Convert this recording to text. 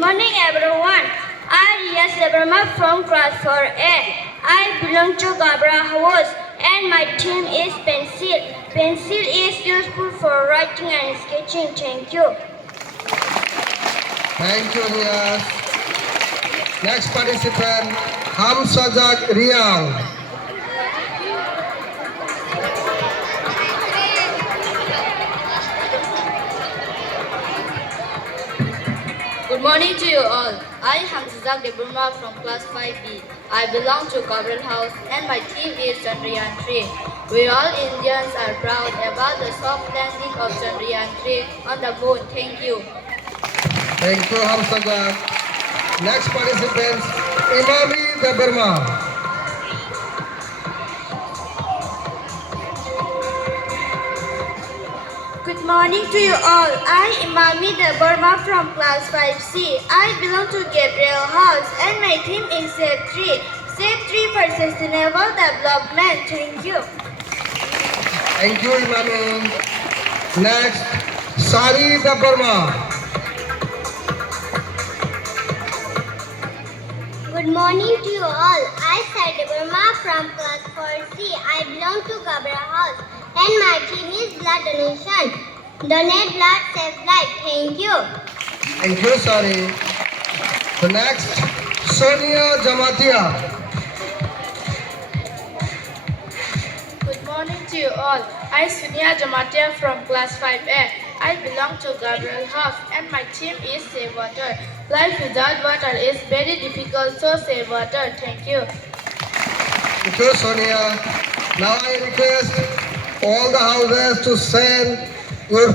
morning everyone. I am Sabrama from class 4A. I belong to Gabra House and my theme is pencil. Pencil is useful for writing and sketching. Thank you. Thank you, Riyaz. Next participant, Hamsajak Riyang. Good morning to you all. I am Hamzak Deburma from class 5B. I belong to Cabral House and my team is Chandrayaan 3. We all Indians are proud about the soft landing of Chandrayaan 3 on the moon. Thank you. Thank you, Hamsajak. Next participants, Imami Deburma. Good morning to you all. I am Imami Burma from class 5C. I belong to Gabriel House and my team is Save 3. Save 3 for sustainable development. Thank you. Thank you, Imami. Next, Sari Deburma. Good morning to you all. I Sai Deburma from class 4C. I belong to Gabra House and my team is blood donation. Donate blood, save life. Thank you. Thank you, Sari. The next, Sonia Jamatia. Good morning to you all. I Sonia Jamatia from class 5A. I belong to Gabriel House and my team is Save Water. Life without water is very difficult, so save water. Thank you. Thank you, Sonia. Now I request all the houses to send your